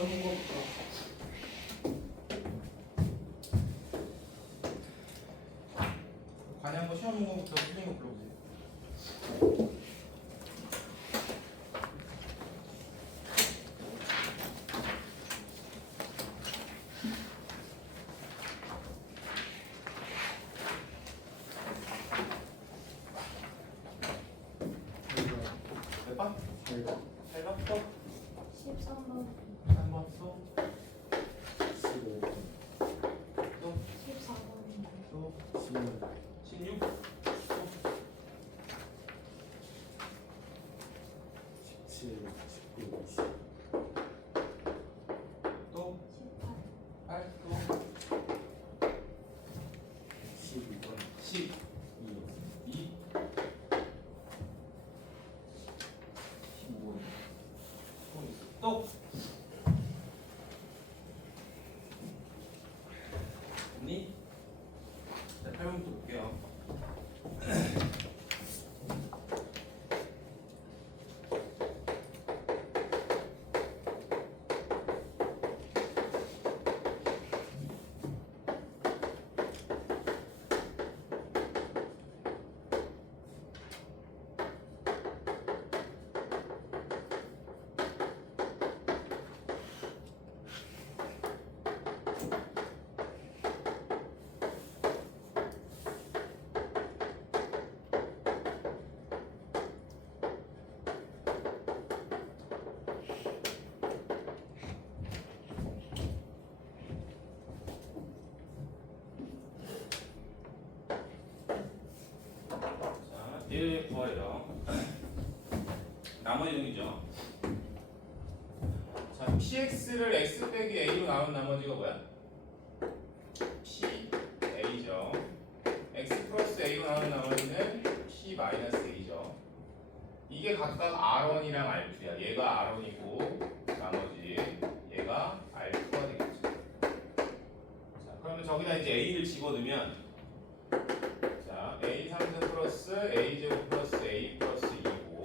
시험 거부터. 관이 한번 시험 문제부터 틀린 거 불러보세요. 몇 번? 8번. 8번 또? 13번, 3번 또? 15번. 또? 14번, 또? 16. 16? 17, 19, 20. 또? 18, 8? 또? 12번. 10? 2. 2? 15번. 또? 언니? 자, 8번부터 볼게요. 자, 얘 구하래요. 나머지 놈이죠. 자, px를 x 빼기 a로 나눈 나머지가 뭐야? p a죠. x 플러스 a로 나눈 나머지는 p 마이너스 a죠. 이게 각각 r1이랑 r2야. 얘가 r1이고 나머지 얘가 r2가 되겠죠. 자, 그러면 저기다 이제 a를 집어넣으면 자, a 3승 플러스 a 제곱 플러스 a 플러스 2고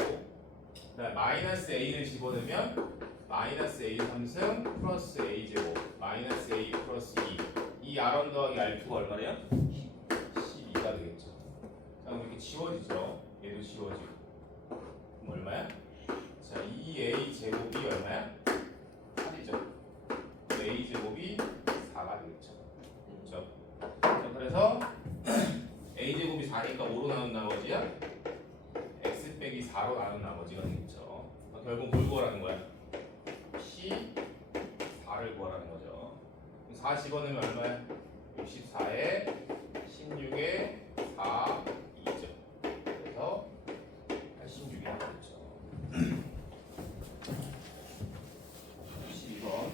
그다음 마이너스 a를 집어넣으면 마이너스 a 3승 플러스 a 제곱 마이너스 a 플러스 2. 이 r1 더하기 r2가 얼마래요? 12가 되겠죠. 자, 그럼 이렇게 지워지죠. 얘도 지워지고. 그럼 얼마야? 자, 2a 제곱이 얼마야? 8이죠. a 제곱이 4가 되겠죠. 그렇죠? 자, 그래서 a 제곱이 4니까 5로 나눈 나머지야 x 빼기 4로 나눈 나머지가 되겠죠. 결국 뭘 구하라는 거야? p 4를 구하라는 거죠. 4 집어넣으면 얼마야? 64에 16에 4 2죠. 그래서 86이 나오겠죠. 12번.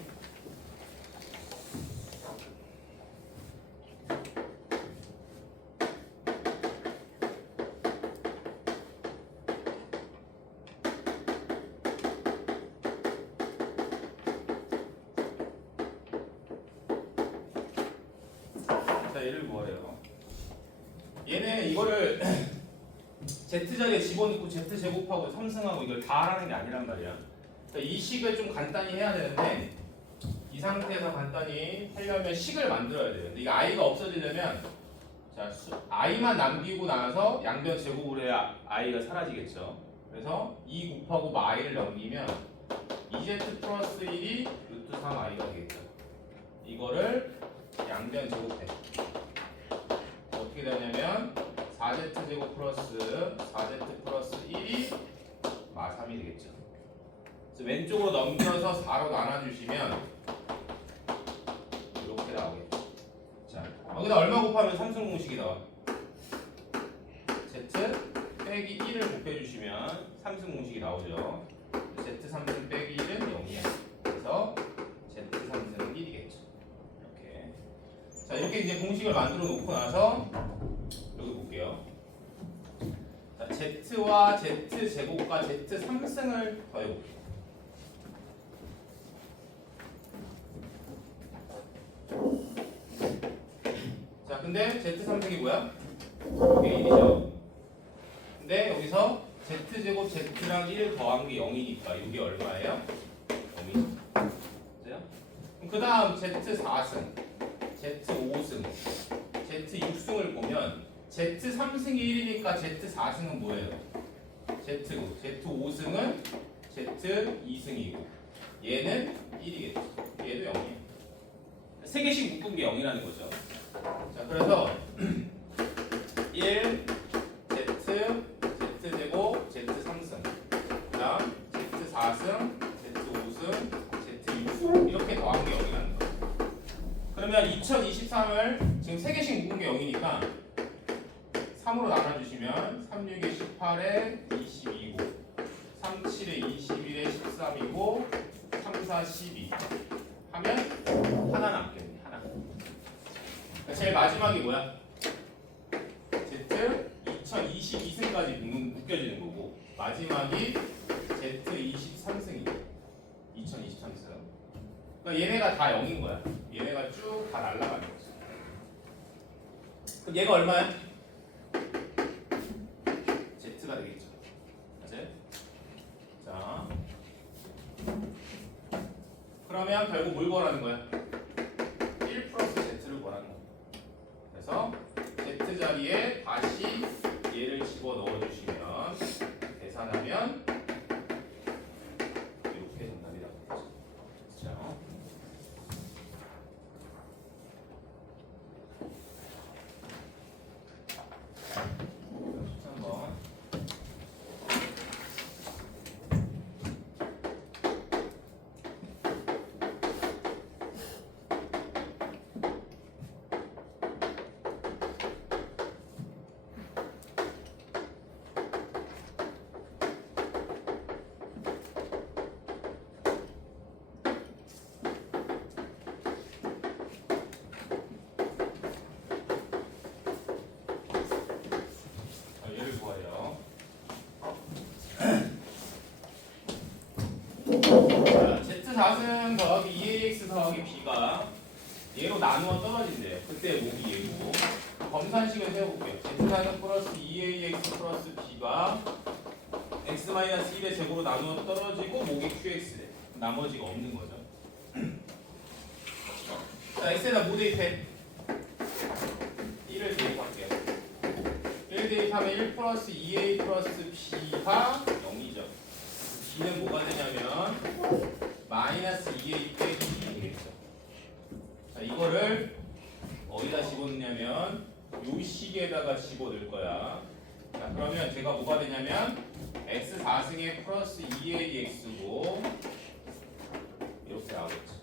자, 얘를 구하래요. 얘는 이거를 z 자리에 집어넣고 z 제곱하고 3승하고 이걸 다 하라는 게 아니란 말이야. 그러니까 이 식을 좀 간단히 해야 되는데 이 상태에서 간단히 하려면 식을 만들어야 돼요. 근데 이 i가 없어지려면 자, i만 남기고 나서 양변 제곱을 해야 i가 사라지겠죠. 그래서 2 곱하고 i를 넘기면 2z 플러스 1이 루트 3i가 되겠죠. 이거를 양변 제곱해. 어떻게 되냐면 4z 제곱 플러스 4z 플러스 1이 마 3이 되겠죠. 그래서 왼쪽으로 넘겨서 4로 나눠주시면 이렇게 나오겠죠. 자, 여기다 얼마 곱하면 삼승 공식이 나와? z 빼기 1을 곱해주시면 삼승 공식이 나오죠. z 3승 빼기 1은 0이야. 그래서 z 3승은 1이겠죠. 이렇게. 자, 이렇게 이제 공식을 만들어 놓고 나서 여기 볼게요. 자, z와 z 제곱과 z 3승을 더해볼게요. 자, 근데 z 3승이 뭐야? 이게 1이죠. 근데 여기서 z 제곱 z랑 1을 더한 게 0이니까 이게 얼마예요? 0이죠. 그죠? 그 다음 Z4승, Z5승, Z6승을 보면 Z3승이 1이니까 Z4승은 뭐예요? Z고 Z5승은 Z2승이고 얘는 1이겠죠. 얘도 0이에요. 3개씩 묶은 게 0이라는 거죠. 자, 그래서 1, Z, Z제곱, Z3승 그 다음 Z4승, Z5승, Z6승 이렇게 더한 게 0이라는 거예요. 그러면 2023을 지금 3개씩 묶은 게 0이니까 3으로 나눠주시면 3, 6에 18에 22고 3, 7에 21에 13이고 3, 4, 12 하면 하나 남겠네. 하나. 그러니까 제일 마지막이 뭐야? Z 2022승까지 묶여지는 거고 마지막이 Z23승이에요. 2023승. 그러니까 얘네가 다 0인 거야. 얘네가 쭉 다 날아가는 거지. 그럼 얘가 얼마야? Z가 되겠죠. 맞아요? 자, 그러면 결국 뭘 구하라는 거야? 1 플러스 Z를 구하라는 거야. 그래서 Z 자리에 다시 얘를 집어 넣어주시면 계산하면 이렇게 정답이 나오겠죠. 그렇죠? 한번 얘를 구하래요. Z4승 더하기 2ax 더하기 b가 얘로 나누어 떨어진대요. 그때 목이 얘고 검산식을 세워볼게요. Z4승 플러스 2ax 플러스 b가 x-1의 제곱으로 나누어 떨어지고 목이 qx래. 나머지가 없는 거죠. 자, x에다 뭐 대입해? 1을 대입할게요. 1 대입하면 1 플러스 2a 플러스 b가 0이죠. b는 뭐가 되냐면 마이너스 2a 빼기 2이 되겠죠. 자, 이거를 어디다 집어넣냐면 요 식에다가 집어넣을 거야. 자, 그러면 제가 뭐가 되냐면 x4승에 플러스 2ax고 이렇게 나오겠죠.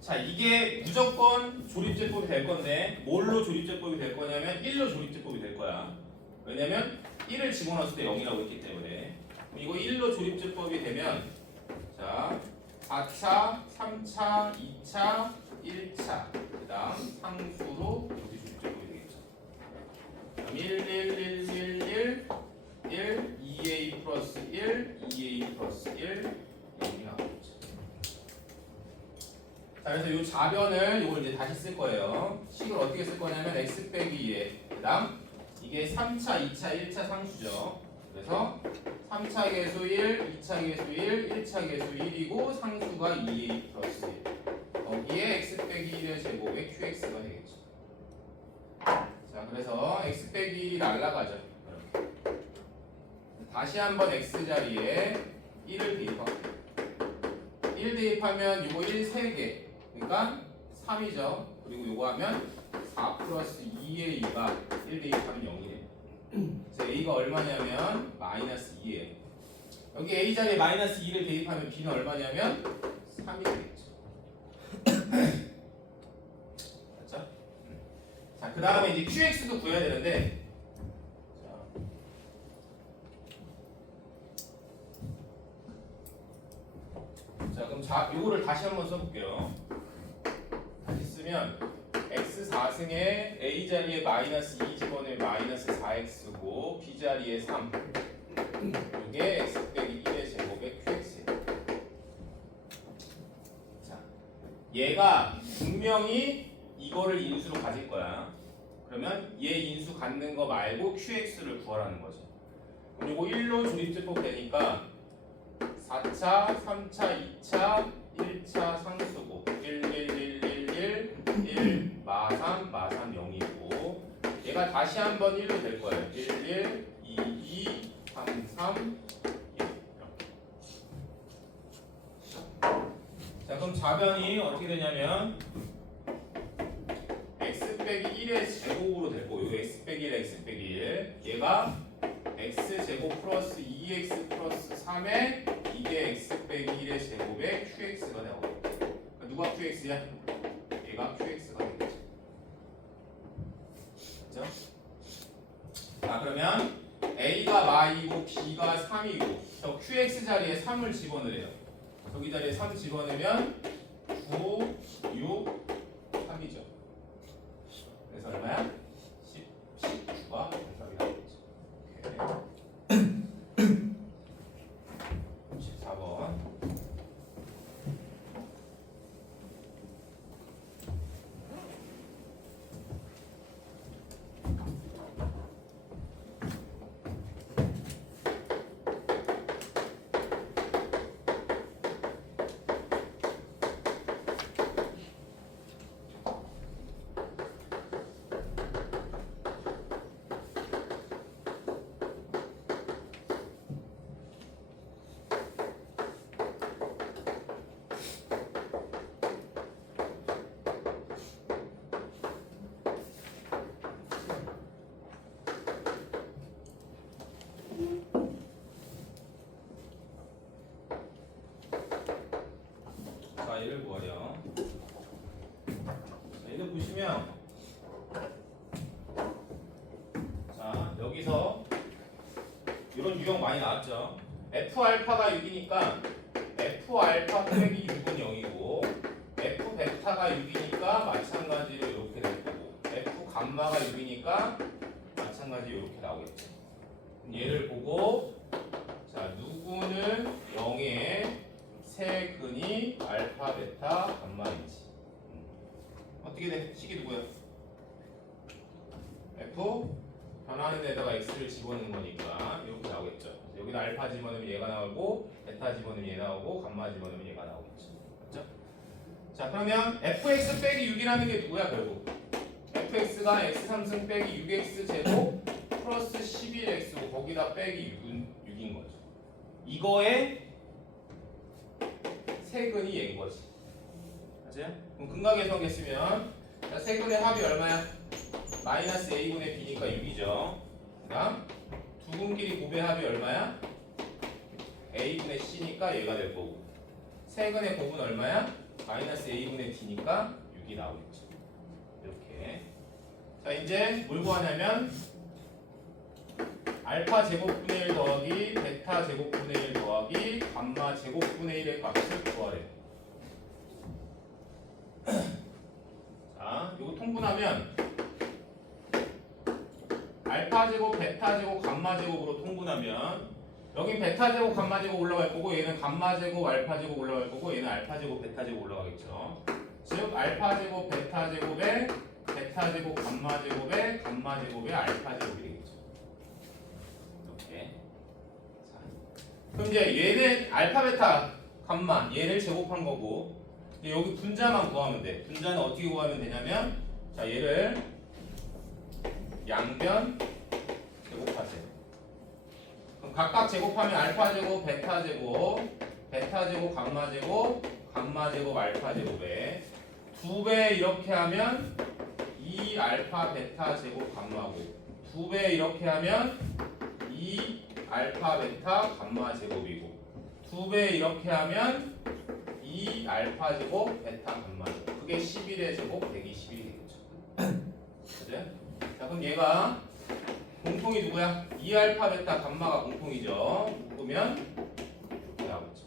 자, 이게 무조건 조립제법이 될 건데 뭘로 조립제법이 될 거냐면 1로 조립제법이 될 거야. 왜냐면 1을 집어넣었을 때 0이라고 했기 때문에. 이거 1로 조립제법이 되면 자 4차, 3차, 2차, 1차 그 다음 상수로 여기 조립제법이 되겠죠. 그럼 1, 1, 1, 1, 1, 1, 2a 플러스 1, 2a 플러스 1 0이 나오겠죠. 자, 그래서 이 좌변을 이걸 이제 다시 쓸 거예요. 식을 어떻게 쓸 거냐면 x 빼기 2에 그 다음 이게 3차, 2차, 1차 상수죠. 그래서 3차 계수 1, 2차 계수 1, 1차 계수 1이고 상수가 2a 플러스 1. 거기에 x 빼기 1의 제곱에 qx가 되겠죠. 자, 그래서 x 빼기 1이 날라가죠. 이렇게. 다시 한번 x 자리에 1을 대입할게요. 1 대입하면 이거 1 3개. 그러니까 3이죠. 그리고 요거 하면 4 플러스 2a가 1 대입하면 0이래요. 그래서 a가 얼마냐면 마이너스 2예요. 여기 a 자리에 마이너스 2를 대입하면 b는 얼마냐면 3이 되겠죠. 맞죠? 자, 그 다음에 이제 qx도 구해야 되는데 자, 그럼 요거를 다시 한번 써볼게요. 다시 쓰면 x4승에 a 자리에 마이너스 2 집어넣으면 마이너스 4x고 b 자리에 3 이게 x 빼기 1의 제곱에 qx예요. 자, 얘가 분명히 이거를 인수로 가질 거야. 그러면 얘 인수 갖는 거 말고 qx를 구하라는 거죠. 그럼 이거 1로 조립제법 되니까 4차, 2차, 3차, 2차, 1차 상수고 1, 1, 1, 1, 1, 1, 마3, 마3 0이고 얘가 다시 한번 1로 될 거예요. 1, 1, 2, 2, 3, 3, 1 이렇게. 자 그럼 좌변이 어떻게 되냐면 x 빼기 1의 제곱으로 되고 요 x 빼기 1, x 빼기 1 얘가 x제곱 플러스 2x 플러스 3에 이게 x 빼기 1의 제곱에 qx가 나오고 그러니까 누가 qx야? 얘가 qx가 되겠죠. 그렇죠? 자 그러면 a가 마이고 b가 3이고 저 qx 자리에 3을 집어넣어요. 여기 자리에 3 집어넣으면 9, 6, 3이죠. 그래서 얼마야? 19가 정답이 나오겠죠. 14번. 자, 얘를 구하려. 자, 얘를 보시면 자, 여기서 이런 유형 많이 나왔죠. F 알파가 6이니까 F 알파 빼기 6은 0이고 F 베타가 6이니까 마찬가지로 이렇게 될 거고 F 감마가 6이니까 마찬가지로 이렇게 나오겠죠. 얘를 보고 자, 누구는 0의 세근이 알파, 베타, 감마인지 어떻게 돼? 식이 누구야? F 변하는 데다가 X를 집어넣는 거니까 이렇게 나오겠죠. 여기다 알파 집어넣으면 얘가 나오고 베타 집어넣으면 얘 나오고 감마 집어넣으면 얘가 나오겠죠. 맞죠? 자 그러면 fx 빼기 6이라는 게 누구야 결국? fx가 x3승 빼기 6x 제곱 플러스 11x고 거기다 빼기 6인 거죠. 이거의 세근이 얘인 거지. 맞아요? 그럼 근각에서 쓰면 자, 세근의 합이 얼마야? 마이너스 a분의 b니까 6이죠. 그 다음 두근끼리 곱의 합이 얼마야? a분의 c니까 얘가 될 거고 세근의 곱은 얼마야? 마이너스 a분의 d니까 6이 나오겠죠. 이렇게. 자 이제 뭘 구하냐면 알파 제곱분의 1 더하기 베타 제곱분의 1 더하기 감마 제곱분의 1의 값을 구하래요. 자, 이거 통분하면 알파 제곱, 베타 제곱, 감마 제곱으로 통분하면 여긴 베타 제곱, 감마 제곱 올라갈 거고 얘는 감마 제곱, 알파 제곱 올라갈 거고 얘는 알파 제곱, 베타 제곱 올라가겠죠. 즉 알파 제곱, 베타 제곱에 베타 제곱, 감마 제곱에 감마 제곱에 알파 제곱이 되겠죠. 이렇게. 자, 그럼 이제 얘는 알파, 베타, 감마 얘를 제곱한 거고 이제 여기 분자만 구하면 돼. 분자는 어떻게 구하면 되냐면 자 얘를 양변 제곱하세요. 그럼 각각 제곱하면 알파 제곱, 베타 제곱, 베타 제곱, 감마 제곱, 감마 제곱, 알파 제곱에 2배 이렇게 하면 2 알파 베타 제곱 감마고 2배 이렇게 하면 2 알파 베타 감마 제곱이고 2배 이렇게 하면 2 알파 제곱 베타 감마 제곱 그게 11의 제곱 120이 되겠죠. 그죠? 자 그럼 얘가 공통이 누구야? 2 알파 베타 감마가 공통이죠. 묶으면 이렇게 나오겠죠.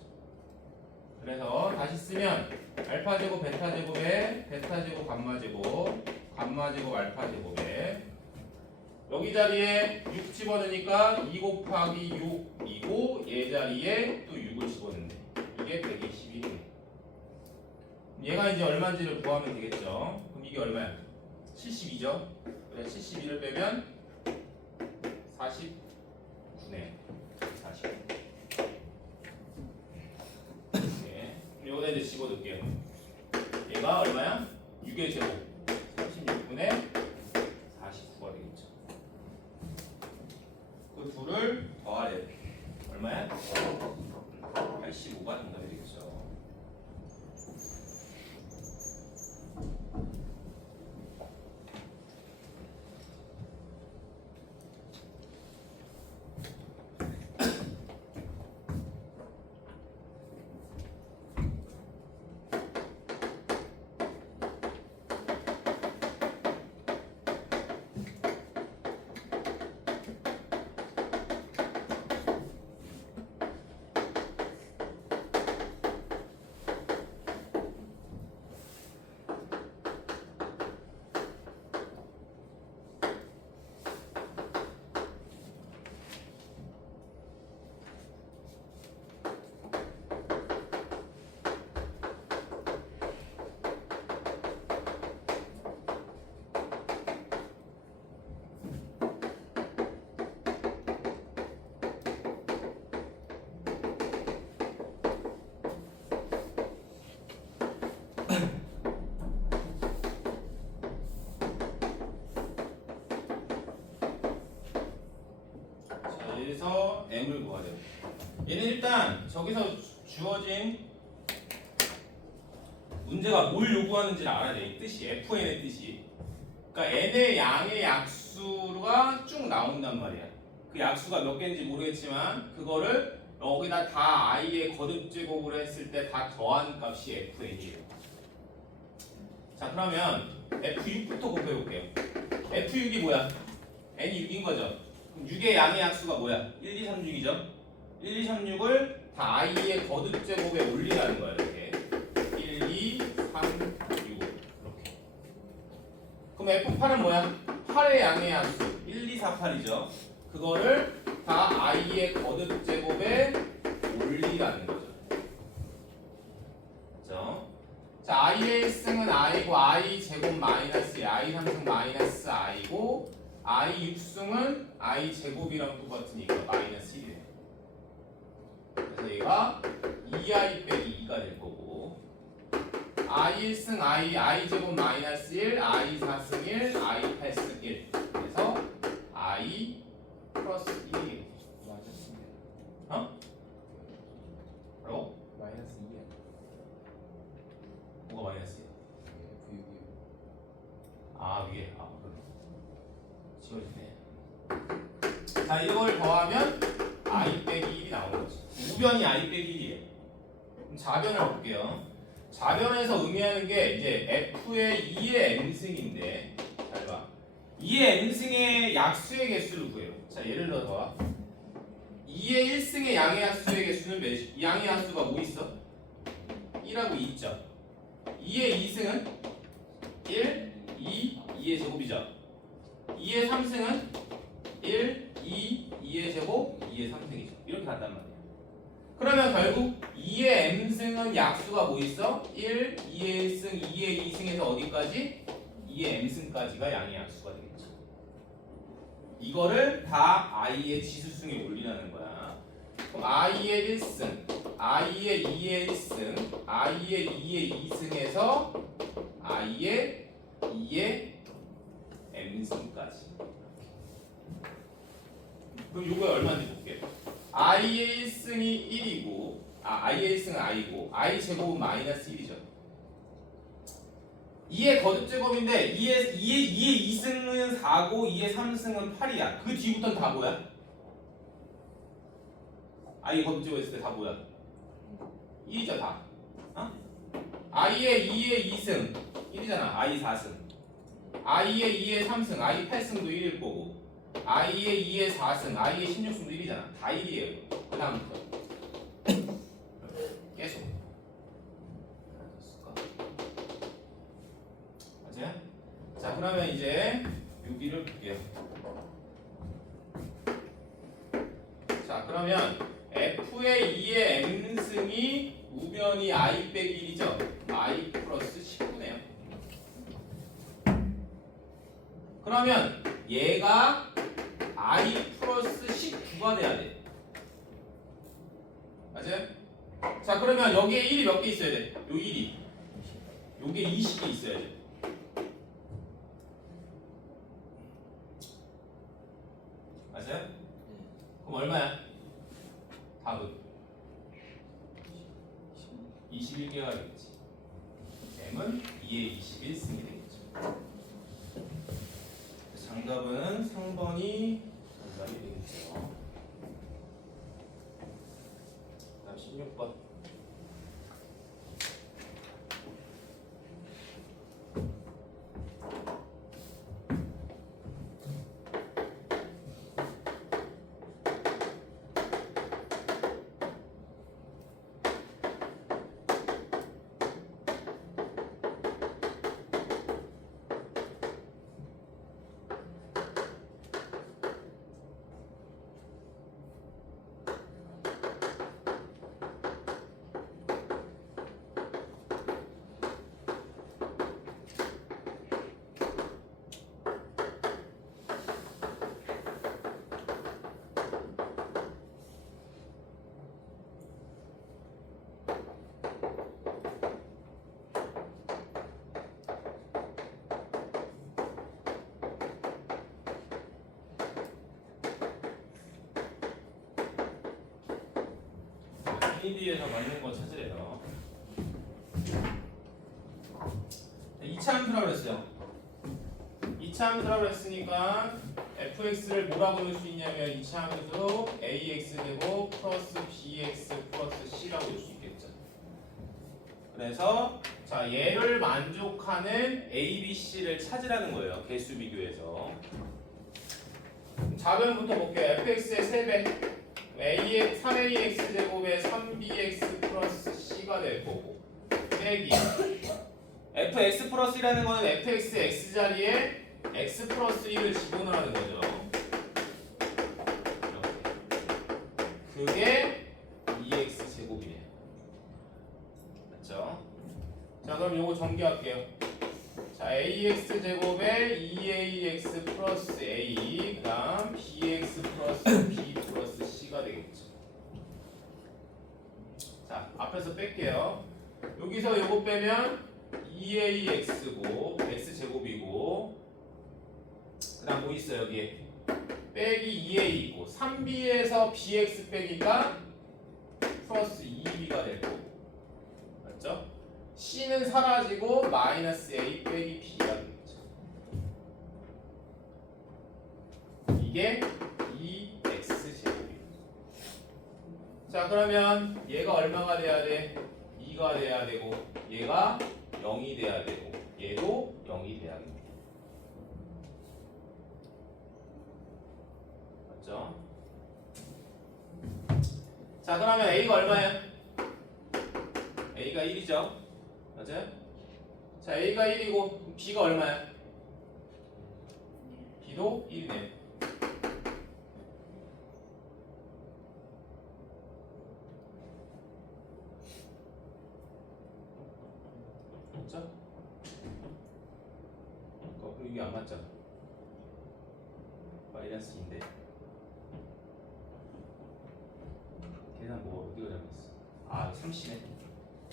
그래서 다시 쓰면 알파 제곱 베타 제곱에 베타 제곱 감마 제곱 감마 제곱 알파 제곱에 여기 자리에 6 집어넣으니까 2 곱하기 6이고 얘 자리에 또 6을 집어넣는데 이게 120이네. 얘가 이제 얼마인지를 구하면 되겠죠. 그럼 이게 얼마야? 72죠. 그래 72를 빼면 49네. 49. 문제 집어넣을게요. 얘가 얼마야? 6의 제곱 36분의 49가 되겠죠. 그 둘을 더하래. 얼마야? 85가 정답이 되겠죠. 그래서 m을 구하래요. 얘는 일단 저기서 주어진 문제가 뭘 요구하는지를 알아야 돼. 이 뜻이 FN의 뜻이. 그러니까 n의 양의 약수가 쭉 나온단 말이야. 그 약수가 몇 개인지 모르겠지만 그거를 여기다 다 i의 거듭 제곱을 했을 때 다 더한 값이 FN이에요. 자 그러면 F6부터 곱해 볼게요. F6이 뭐야? n이 6인 거죠. 그럼 6의 양의 약수가 뭐야? 1, 2, 3, 6이죠? 1, 2, 3, 6을 다 i의 거듭 제곱에 올리라는 거야. 이렇게 1, 2, 3, 6 이렇게. 그럼 F8은 뭐야? 8의 양의 약수 1, 2, 4, 8이죠. 그거를 다 i의 거듭 제곱에 올리라는 거죠. 그렇죠? 자, i의 1승은 i고 i 제곱 마이너스 i 3승 마이너스 i고 i 6승은 i 제곱이랑 똑같으니까 마이너스 1이에요. 그래서 얘가 2i 빼기 2가 될 거고 i 1승 i 제곱 마이너스 1 i 4승 1 i 8승 1 그래서 i 플러스 1이에요. 맞았습니다. 어? 뭐라고? 마이너스 2야. 뭐가 마이너스야? F6이요. 아 위에 그래 지워지네. 자 이걸 더하면 i 빼기 1이 나오는 거지. 우변이 i 빼기 1이에요. 그럼 좌변을 볼게요. 좌변에서 의미하는 게 이제 f의 2의 n승인데 잘 봐. 2의 n승의 약수의 개수를 구해요. 자 예를 들어서 2의 1승의 양의 약수의 개수는 몇이? 양의 약수가 뭐 있어? 1하고 2 있죠. 2의 2승은 1, 2, 2의 제곱이죠. 2의 3승은 1, 2, 2의 제곱, 2의 3승이죠. 이렇게 간단 말이에요. 그러면 결국 2의 m승은 약수가 뭐 있어? 1, 2의 1승, 2의 2승에서 어디까지? 2의 m승까지가 양의 약수가 되겠죠. 이거를 다 i의 지수승에 올리라는 거야. 그럼 i의 1승, i의 2의 1승, i의 2의 2승에서 i의 2의 m승까지. 그럼 요거 얼마인지 볼게요. i의 1승이 1이고 i의 1승은 i고 i 제곱은 마이너스 1이죠. 2의 거듭 제곱인데 2의 2승은 4고 2의 3승은 8이야. 그 뒤부터는 다 뭐야? i의 거듭 제곱했을 때 다 뭐야? 1이죠 다. 어? i의 2의 2승 1이잖아. i 4승 i의 2의 3승 i 8승도 1일 거고 i의 2의 4승 i의 16승도 1이잖아. 다 1이에요. 그 다음부터 계속 맞아요? 자 그러면 이제 여기를 볼게요. 자 그러면 f의 2의 m승이 우변이 i 빼기 1이죠. i 플러스 19네요. 그러면 얘가 i 플러스 19가 돼야 돼. 맞아요? 자 그러면 여기에 1이 몇 개 있어야 돼? 요 1이 요게 20개 있어야 돼. 맞아요? 그럼 얼마야? 답은 21개가 되겠지. m은 2의 21 승이 되겠죠. 정답은 3번이 정답이 되겠죠. 다음 16번. AB에서 맞는 거 찾으래요. 2차 함수라고 했어요. 2차 함수라고 했으니까 fx를 뭐라고 넣을 수 있냐면 2차 함수 ax제곱 플러스 bx 플러스 c라고 넣을 수 있겠죠. 그래서 자 얘를 만족하는 a, b, c를 찾으라는 거예요. 개수 비교해서. 작은부터 볼게요. fx의 3배 a의 3ax 제곱에 3bx 플러스 c가 될 거고 빼기 fx 플러스라는 거는 fx x 자리에 x 플러스 1을 집어넣으라는 거죠. 이렇게. 그게 2x 제곱이에요. 맞죠? 자 그럼 요거 전개할게요. 자 ax 제곱에 2ax 플러스 a 그 다음 bx 플러스 b 플러스 c가 되겠죠. 자 앞에서 뺄게요. 여기서 요거 빼면 2ax고 x 제곱이고 그 다음 뭐 있어요 여기에 빼기 2a 있고 3b에서 bx 빼기가 플러스 2b가 될 거고 맞죠? c는 사라지고 마이너스 a 빼기 b가 되겠죠. 이게 2x 제곱이에요. 자 그러면 얘가 얼마가 돼야 돼? 2가 돼야 되고 얘가 0이 돼야 되고 얘도 0이 돼야 됩니다. 맞죠? 자 그러면 a가 얼마야? a가 1이죠. 맞아요? 자 a가 1이고 b가 얼마야? b도 1이네. 맞죠? 이게 안 맞죠? 마이너스 2인데 계산 뭐 어디가 잘못했어? 아 30이네.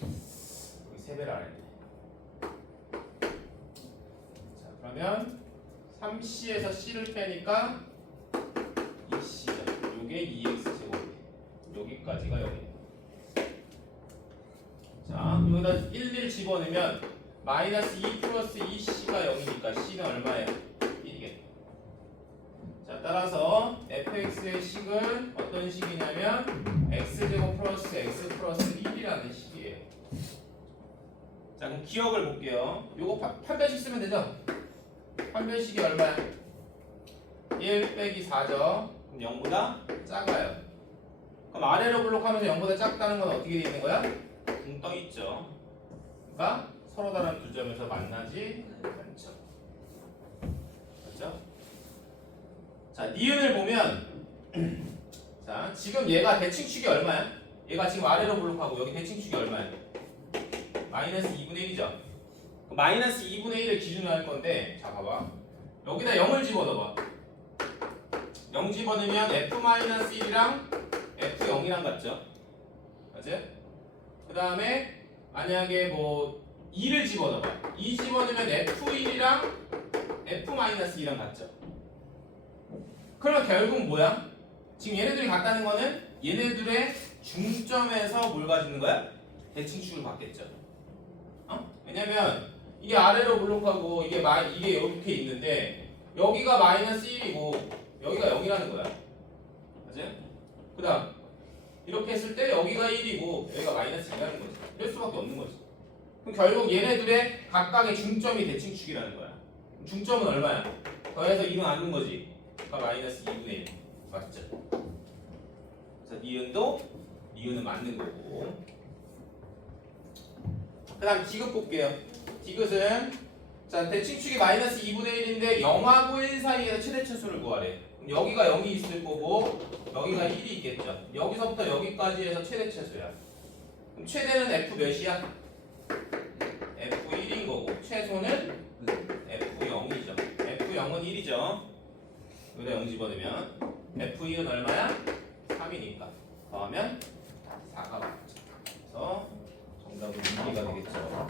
여기 3배를 안 했네. 자 그러면 3c에서 c를 빼니까 2c죠. 요게 2x 제곱이에요. 여기까지가 0이에요. 자 여기다 1 집어넣으면 마이너스 2 플러스 2c가 0이니까 c는 얼마예요? 1이겠다. 자 따라서 fx의 식은 어떤 식이냐면 x제곱 플러스 x 플러스 1이라는 식이에요. 자 그럼 기억을 볼게요. 요거 판별식 쓰면 되죠? 판별식이 얼마야? 1 빼기 4죠. 그럼 0보다 작아요. 그럼 아래로 블록하면서 0보다 작다는 건 어떻게 돼 있는 거야? 붕 떠 있죠. 그러니까 서로 다른 두 점에서 만나지 않죠. 맞죠? 자, 니은을 보면 자, 지금 얘가 대칭축이 얼마야? 얘가 지금 아래로 블록하고 여기 대칭축이 얼마야? 마이너스 2분의 1이죠. 마이너스 2분의 1을 기준으로 할 건데 자, 봐봐. 여기다 0을 집어넣어봐. 0 집어넣으면 f-1이랑 f0이랑 같죠? 맞아요? 그 다음에 만약에 뭐 2를 집어넣어봐. 2 집어넣으면 F1이랑 F-2랑 같죠? 그러면 결국 뭐야? 지금 얘네들이 같다는 거는 얘네들의 중점에서 뭘 가지는 거야? 대칭축을 받겠죠. 왜냐면 이게 아래로 블록하고 이게 이렇게 있는데 여기가 마이너스 1이고 여기가 0이라는 거야. 맞아요? 그 다음 이렇게 했을 때 여기가 1이고 여기가 마이너스 2라는 거지. 이럴 수밖에 없는 거지. 그럼 결국 얘네들의 각각의 중점이 대칭축이라는 거야. 중점은 얼마야? 더해서 2는 안는 거지. 그러니까 마이너스 2분의 1. 맞죠? 그래서 니은은 맞는 거고. 그 다음 디귿 볼게요. 디귿은 자 대칭축이 마이너스 2분의 1인데 0하고 1 사이에서 최대차수를 구하래. 그럼 여기가 0이 있을 거고 여기가 1이 있겠죠. 여기서부터 여기까지 해서 최대차수야. 그럼 최대는 F 몇이야? F1인 거고 최소는 F0이죠. F0은 1이죠. 여기다 0 집어넣으면 F2는 얼마야? 3이니까 더하면 4가 맞죠. 그래서 정답은 2가 되겠죠.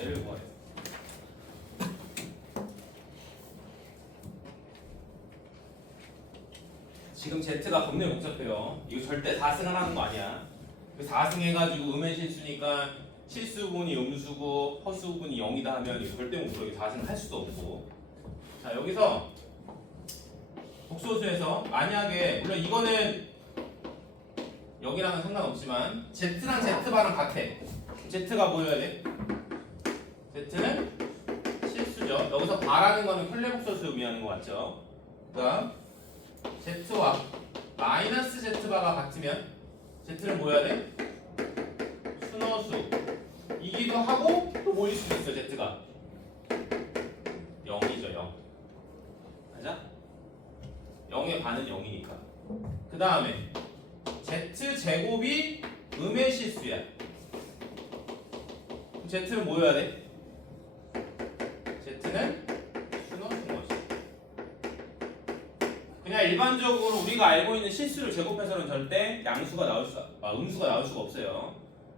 얘를 구하래. 지금 Z가 겁내 복잡해요. 이거 절대 4승 하는 거 아니야. 4승 해가지고 음의 실수니까 실수 부분이 음수고 허수 부분이 0이다 하면 이거 절대 못 풀어. 4승 할 수도 없고. 자 여기서 복소수에서 만약에 물론 이거는 여기랑은 상관없지만 Z랑 Z바랑 같아. Z가 뭐여야 돼? Z는 실수죠. 여기서 바라는 거는 편례복소수 의미하는 거 맞죠? 그다음 Z와 마이너스 Z바가 같으면 Z는 뭐여야 돼? 순허수이기도 하고 또 뭐일 수도 있어. Z가 0이죠. 0 맞아? 0의 반은 0이니까. 그 다음에 Z제곱이 음의 실수야. 그럼 Z는 뭐여야 돼? Z는 순허수인 거지. 그냥 일반적으로 우리가 알고 있는 실수를 제곱해서는 절대 양수가 나올 음수가 나올 수가 없어요.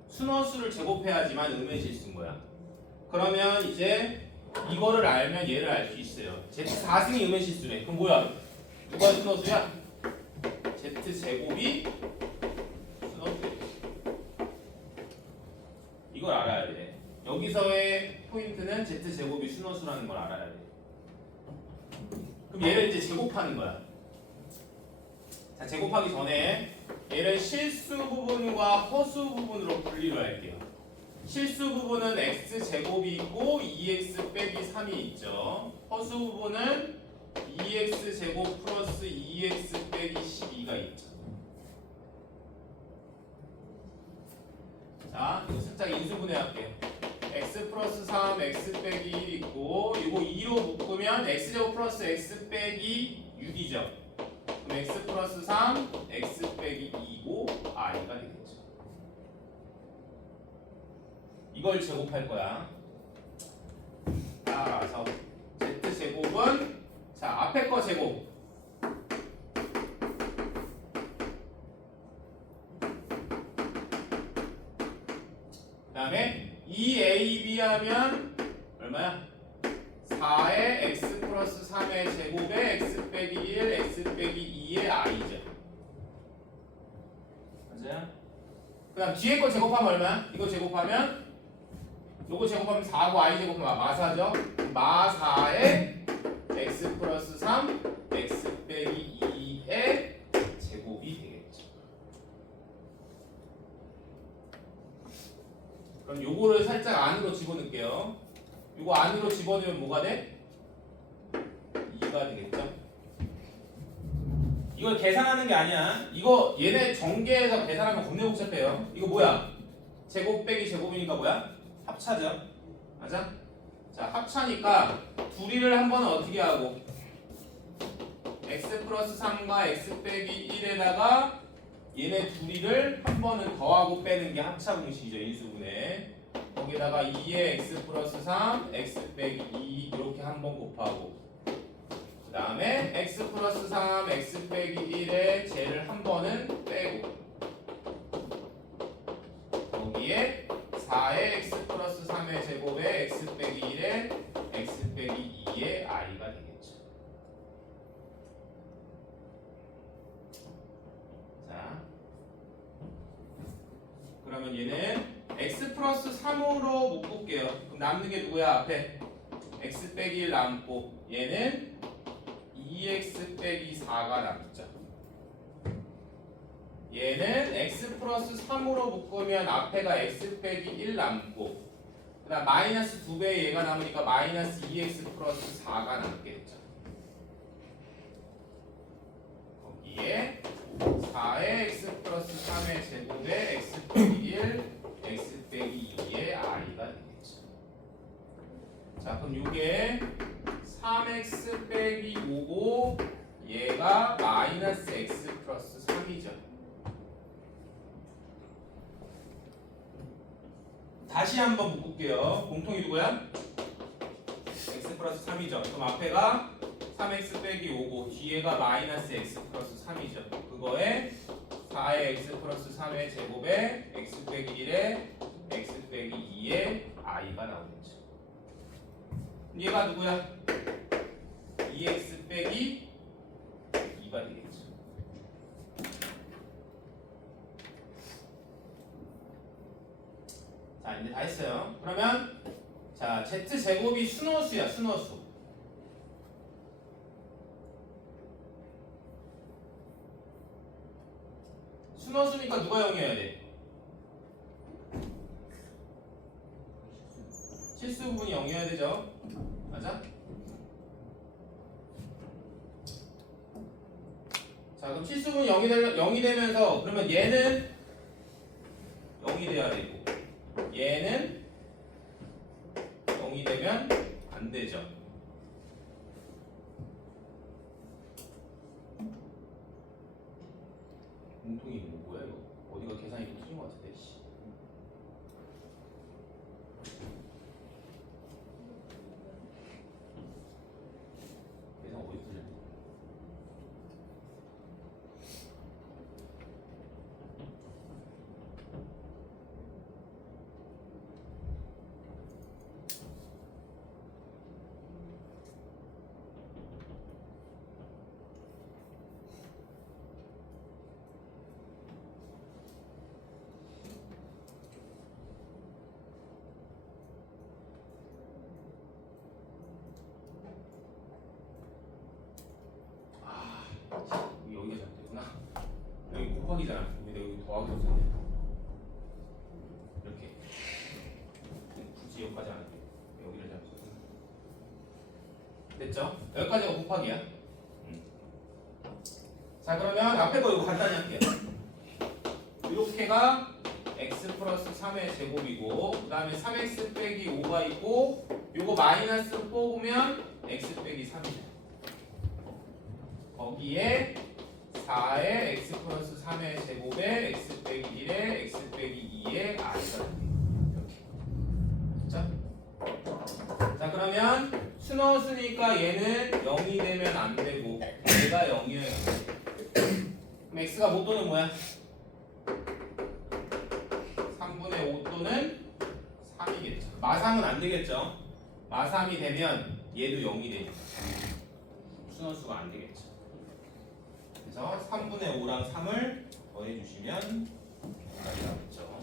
순허수를 제곱해야지만 음의 실수인 거야. 그러면 이제 이거를 알면 얘를 알 수 있어요. Z4승이 음의 실수네. 그럼 뭐야? 누가 순허수야? Z제곱이 순허수야. 이걸 알아야 돼. 여기서의 포인트는 Z제곱이 순허수라는 걸 알아야 돼. 그럼 얘를 이제 제곱하는 거야. 자, 제곱하기 전에 얘를 실수 부분과 허수 부분으로 분리를 할게요. 실수 부분은 x제곱이 있고 2x 빼기 3이 있죠. 허수 부분은 2x제곱 플러스 2x 빼기 12가 있죠. 자, 이거 살짝 인수분해할게요. x 플러스 3, x 빼기 1 있고 이거 2로 묶으면 x제곱 플러스 x 빼기 6이죠. 그럼 x 플러스 3, x 빼기 2고 i가 되겠죠. 이걸 제곱할 거야. 따라서 z제곱은 자 앞에 거 제곱 그 다음에 2ab 하면 얼마야? 4의 x 플러스 3의 제곱에 x 빼기 1, x 빼기 2의 i죠. 맞아요? 그 다음 뒤에 거 제곱하면 얼마야? 이거 제곱하면 요거 제곱하면 4고 i 제곱하면 마사죠? 마4의 x 플러스 3, x 빼기 2의 제곱이 되겠죠. 그럼 요거를 살짝 안으로 집어넣을게요. 이거 안으로 집어넣으면 뭐가 돼? 2가 되겠죠? 이걸 계산하는 게 아니야. 이거 얘네 전개해서 계산하면 겁내 복잡해요. 이거 뭐야? 제곱 빼기 제곱이니까 뭐야? 합차죠. 맞아? 자, 합차니까 둘이를 한 번은 어떻게 하고 x 플러스 3과 x 빼기 1에다가 얘네 둘이를 한 번은 더하고 빼는 게 합차 공식이죠. 인수분해. 거기다가 2에 x 플러스 3, x 빼기 2 이렇게 한 번 곱하고 그 다음에 x 플러스 3, x 빼기 1에 쟤를 한 번은 빼고 거기에 4의 x 플러스 3의 제곱에 x 빼기 1에 x 빼기 2의 i가 되겠죠. 자, 그러면 얘는 x 플러스 3으로 묶을게요. 그럼 남는 게 누구야? 앞에 x 빼기 1 남고 얘는 2x 빼기 4가 남죠. 얘는 x 플러스 3으로 묶으면 앞에가 x 빼기 1 남고 그 다음 마이너스 2배의 얘가 남으니까 마이너스 2x 플러스 4가 남겠죠. 거기에 4의 x 플러스 3의 제곱에 x 빼기 1, x 빼기 2의 i가 되겠죠. 자, 그럼 이게 3x 빼기 5고 얘가 마이너스 x 플러스 3이죠. 다시 한번 묶을게요. 공통이 누구야? x 플러스 3이죠. 그럼 앞에가 3x 빼기 5고 뒤에가 마이너스 x 플러스 3이죠. 그거에 4의 x 플러스 3의 제곱에 x 빼기 1에 x 빼기 2의 i가 나오겠죠. 얘가 누구야? 2x 빼기 2가 되겠죠. 자, 이제 다 했어요. 그러면 자, z제곱이 순호수야. 순호수. 순호수니까 누가 0이어야 돼? 실수 부분이 0이어야 되죠? 맞아? 자, 그럼 실수 부분이 0이 되면서 그러면 얘는 0이 돼야 되고 얘는 0이 되면 안 되죠. 공통이 뭐야 이거? 어디가 계산이 좀 틀린 것 같은데. 씨. 계산 어디 틀렸냐? 여기가 잘못됐구나. 여기 곱하기잖아. 근데 여기 더하기 없었네. 이렇게 굳이 여기까지 안 할게. 여기를 잘못했구나. 됐죠? 여기까지가 곱하기야. 자, 그러면 앞에 거 이거 간단히 할게요. 이렇게가 x 플러스 3의 제곱이고 그 다음에 3x 빼기 5가 있고 요거 마이너스 뽑으면 x 빼기 3이죠. 거기에 4의 x 플러스 3의 제곱에 x 빼기 1에 x 빼기 2의 i가 됩니다. 이렇게. 자, 그러면 순호수니까 얘는 0이 되면 안 되고 얘가 0이어야 돼. 그럼 x가 뭐 또는 뭐야? 3분의 5 또는 3이겠죠. 마삼은 안 되겠죠. 마삼이 되면 얘도 0이 되니까 순호수가 안 되겠죠. 그래서 3분의 5랑 3을 더해주시면 여기까지 나오겠죠.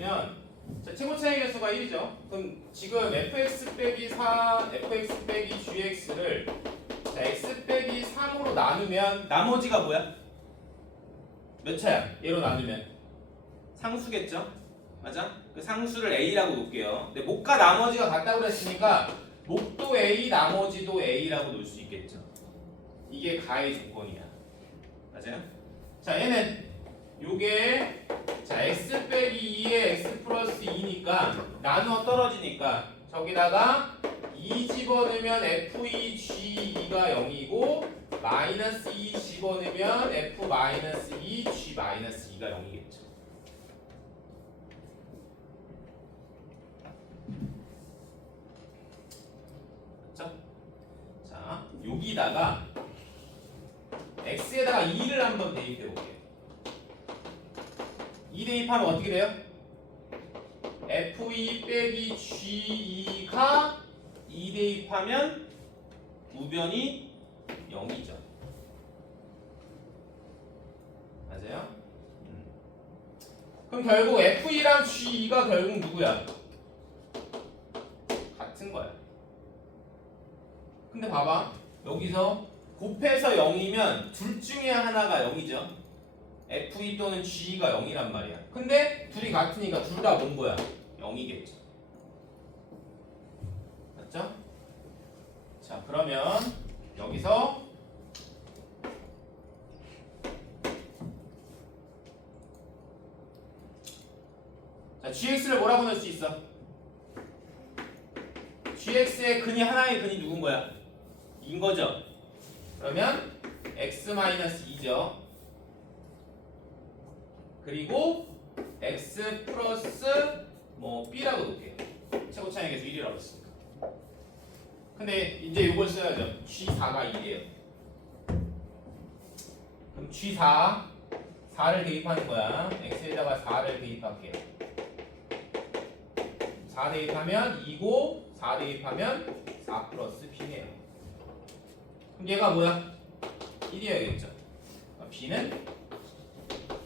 보면 자, 최고 차이 개수가 1이죠. 그럼 지금 fx 빼기 4, fx 빼기 gx를 자, x 빼기 3으로 나누면 나머지가 뭐야? 몇 차야? 얘로 나누면 상수겠죠? 맞아? 그 상수를 a라고 놓을게요. 근데 목과 나머지가 같다고 그랬으니까 목도 a, 나머지도 a라고 놓을 수 있겠죠. 이게 가의 조건이야. 맞아요? 자, 얘는 요게 자 x 빼기 2에 x 플러스 2니까 나누어 떨어지니까 저기다가 2 집어넣으면 f2 g2가 0이고 마이너스 2 집어넣으면 f 마이너스 2 g 마이너스 2가 0이겠죠. 그렇죠? 자, 여기다가 x에다가 2를 한번 대입해 볼게요. 2 대입하면 어떻게 돼요? f2 빼기 g2가 2 대입하면 우변이 0이죠. 맞아요? 그럼 결국 f2랑 g2가 결국 누구야? 같은 거야. 근데 봐봐. 여기서 곱해서 0이면 둘 중에 하나가 0이죠. f2 또는 g가 0이란 말이야. 근데 둘이 같으니까 둘 다 뭔 거야? 0이겠죠. 맞죠? 자, 그러면 여기서 자, gx를 뭐라고 넣을 수 있어? gx의 근이 하나의 근이 누군 거야? 인 거죠. 그러면 x-2죠. 그리고 x 플러스 뭐 b라고 놓을게요. 최고 차이 계수 1이라고 했으니까. 근데 이제 이걸 써야죠. g4가 1이에요. 그럼 g4 4를 대입하는 거야. x에다가 4를 대입할게요. 4 대입하면 2고 4 대입하면 4 플러스 b네요. 그럼 얘가 뭐야? 1이어야겠죠. b는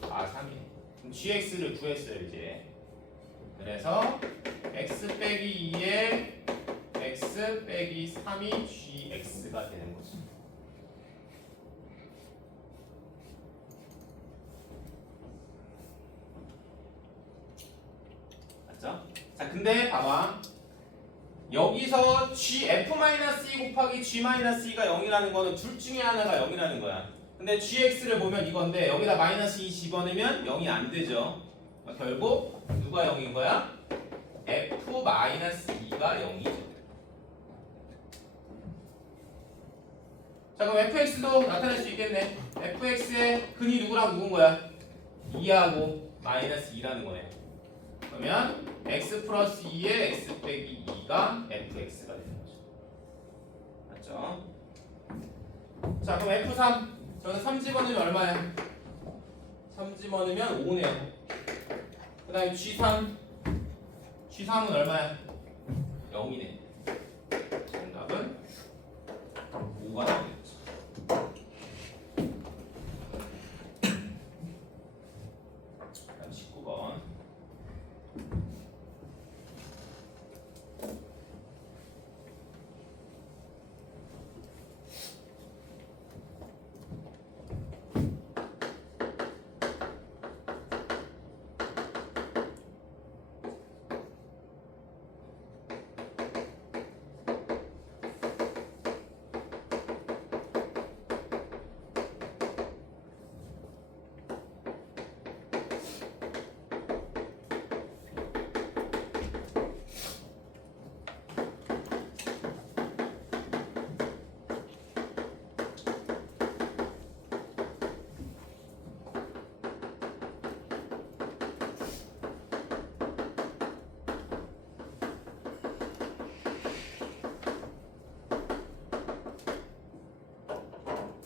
3이네. 그럼 gx를 구했어요 이제. 그래서 x 빼기 2에 x 빼기 3이 gx가 되는 거죠. 맞죠? 자, 근데 봐봐. 여기서 f-2 곱하기 g-2가 0이라는 거는 둘 중에 하나가 0이라는 거야. 근데 gx를 보면 이건데 여기다 마이너스 2 집어넣으면 0이 안 되죠. 결국 누가 0인 거야? f-2가 0이죠. 자, 그럼 fx도 나타낼 수 있겠네. fx의 근이 누구랑 누군 거야? 2하고 마이너스 2라는 거네. 그러면 x 플러스 2에 x 빼기 2가 fx가 되는 거죠. 맞죠? 자, 그럼 f3 저는 3 집어넣으면 얼마야? 3 집어넣으면 5네요. 그 다음에 G3은 얼마야? 0이네. 정답은 5가 나오겠죠. 다음 19번.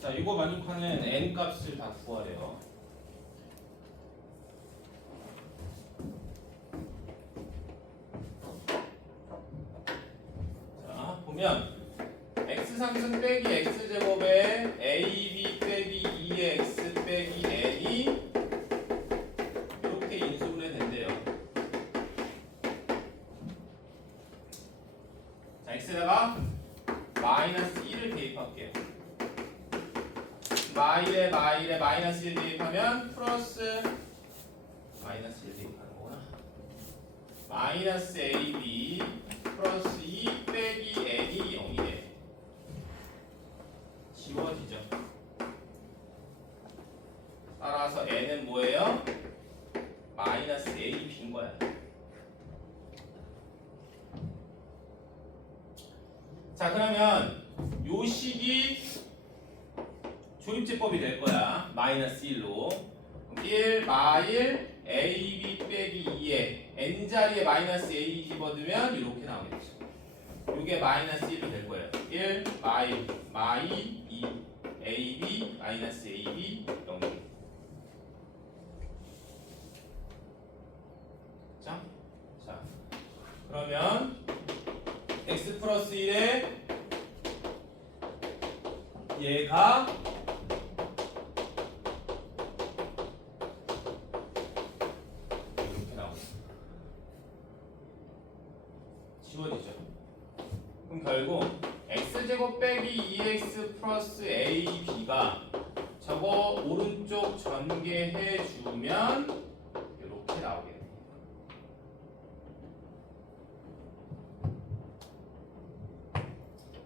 자, 이거 만족하는 n 값을 다 구하래요. 자, 보면 x3승 빼기 x제곱에 ab 빼기 2x 빼기 n이 이렇게 인수분해 된대요. x에다가 마이너스 1을 대입할게요. 마일에 마이너스 1 대입하면 플러스 마이너스 1 대입하는 거구나. 마이너스 ab 플러스 2 빼기 n이 0이 돼. 지워지죠. 따라서 n은 뭐예요? 마이너스 ab인 거야. 자, 그러면 요 식이 조입제법이 될 거야. 마이너스 1로. 1 마일 ab 빼기 2에 n자리에 마이너스 a 집어두면 이렇게 나오겠죠. 이게 마이너스 1이 될 거예요. 1 마이 2 ab 마이너스 ab 0. 자, 그러면 x 플러스 1에 얘가 이렇게 나오죠. 지워지죠. 그럼 결국 x제곱 빼기 2x 플러스 ab가 저거 오른쪽 전개해 주면 이렇게 나오게 됩니다.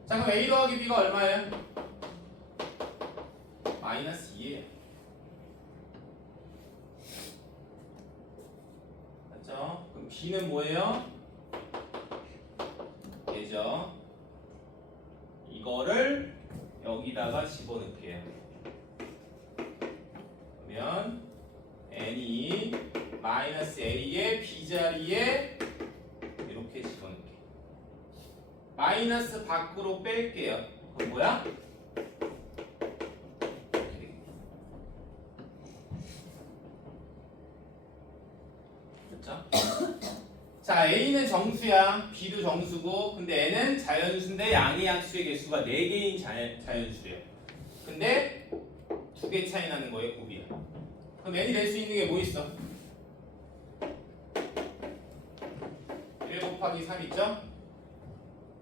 자, 그럼 a 더하기 b가 얼마예요? 마이너스 2예요. 맞죠? 그럼 b는 뭐예요? 얘죠. 이거를 여기다가 집어넣을게요. 그러면 n이 마이너스 a의 b자리에 이렇게 집어넣을게요. 마이너스 밖으로 뺄게요. 그럼 뭐야? 자, A는 정수야, B도 정수고, 근데 N은 자연수인데 양의 약수의 개수가 4개인 자연수래요. 근데 2개 차이 나는 거예요, 곱이야. 그럼 N이 낼 수 있는 게 뭐 있어? 1 곱하기 3 있죠?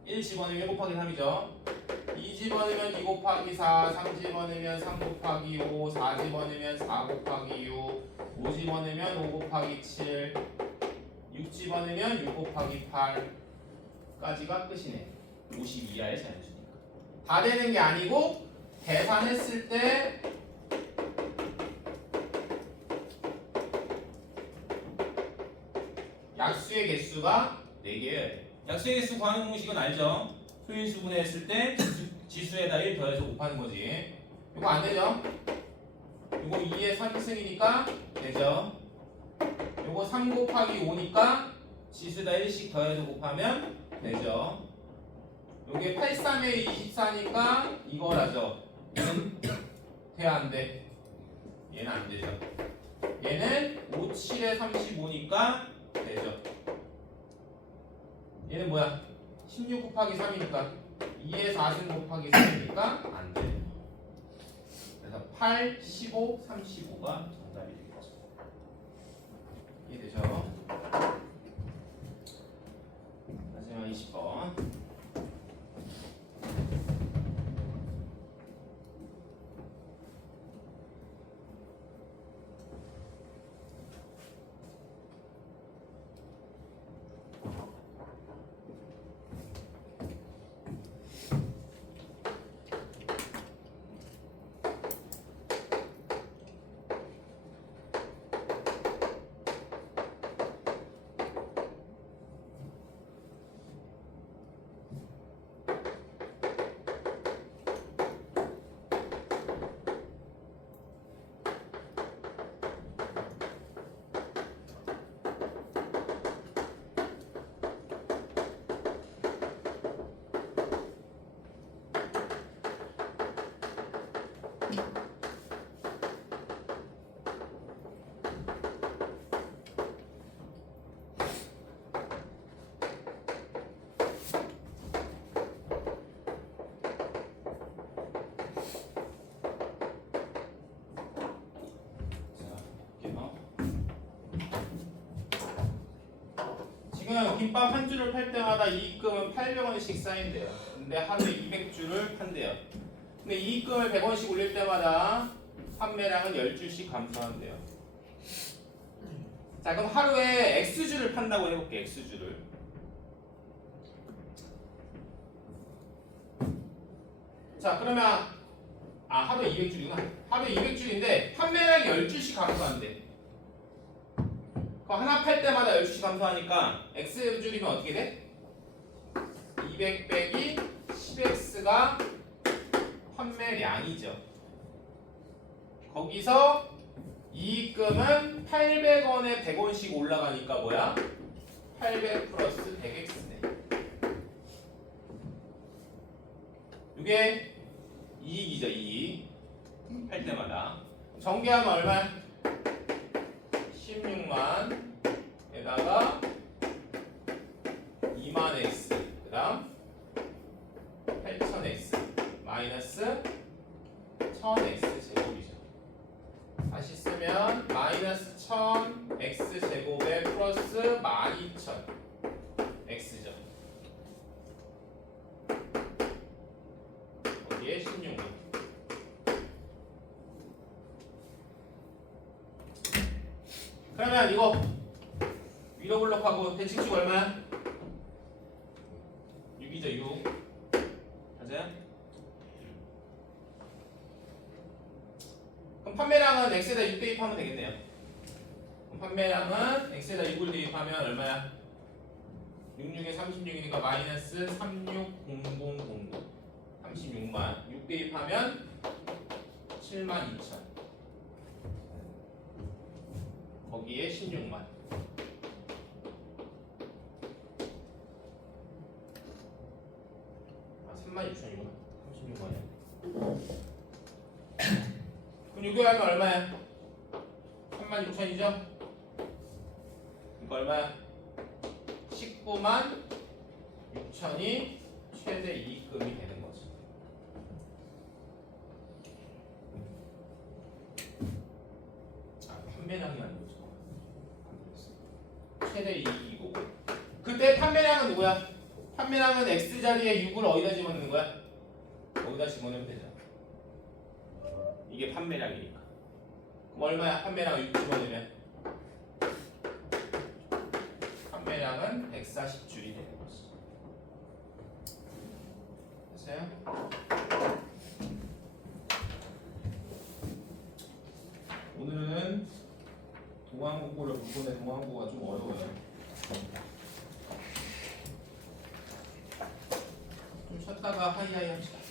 1 집어넣으면 1 곱하기 3이죠. 2 집어넣으면 2 곱하기 4, 3 집어넣으면 3 곱하기 5, 4 집어넣으면 4 곱하기 6, 5 집어넣으면 5 곱하기 7, 6 집어넣으면 6 곱하기 8까지가 끝이네. 50 이하의 자연수니까. 다 되는 게 아니고 계산했을 때 약수의 개수가 4개예요. 약수의 개수 구하는 공식은 알죠? 소인수분해 했을 때 지수에다 1 더해서 곱하는 거지. 이거 안 되죠? 이거 2의 3승이니까 되죠? 요거 3 곱하기 5니까 지수에다 1씩 더해서 곱하면 되죠. 요게 8, 3에 24니까 이거라죠. 얘는 돼, 안 돼? 얘는 안 되죠. 얘는 5, 7에 35니까 되죠. 얘는 뭐야? 16 곱하기 3이니까 2에 4승 곱하기 3이니까 안 돼요. 그래서 8, 15, 35가 정답이 되겠죠. 이해되죠? 마지막 20번. 지금 김밥 한 줄을 팔 때마다 이익금은 800원씩 쌓인대요. 근데 하루에 200줄을 판대요. 근데 이익금을 100원씩 올릴 때마다 판매량은 10줄씩 감소한대요. 자, 그럼 하루에 X줄을 판다고 해볼게. X줄을. 자, 그러면 하루에 200줄이구나. 하루에 200줄인데 판매량이 10줄씩 감소한대. 그럼 하나 팔 때마다 10줄씩 감소하니까 X줄이면 어떻게 돼? 200 빼기 10X가 판매량이죠. 거기서 이익금은 800원에 100원씩 올라가니까 뭐야? 800 플러스 100X네. 이게 이익이죠. 이익. 팔 때마다. 전개하면 얼마? 16만에다가 2만 X 그 다음 8,000X 마이너스 1,000X 제곱이죠. 다시 쓰면 마이너스 1,000X 제곱에 플러스 12,000X죠. 거기에 16만. 그러면 이거 위로 블록하고 대칭축 얼마야? 6이죠. 6 맞아요? 그럼 판매량은 X에다 6 대입하면 되겠네요. 그럼 판매량은 X에다 6을 대입하면 얼마야? 66에 36이니까 마이너스 360000 36만 6 대입하면 72,000 거기에 16만. 36,000이구나. 36만이야. 그럼 6에 하면 얼마야? 36,000이죠? 이거 얼마야? 19만 6천이 최대 이익금이 되는 거죠. 판매량이 아니고 최대 이익이고. 그때 판매량은 누구야? 판매량은 X 자리에 6을 어디다 집어넣는 거야? 여기다 집어넣으면 되잖아. 이게 판매량이니까. 그럼 얼마야? 판매량 6 집어넣으면 판매량은 140줄이 되는 거지. 됐어요? 오늘은 동항국어를 부분의 동항국어가 좀 어려워요. 좀 쉬었다가 하이하이 합시다.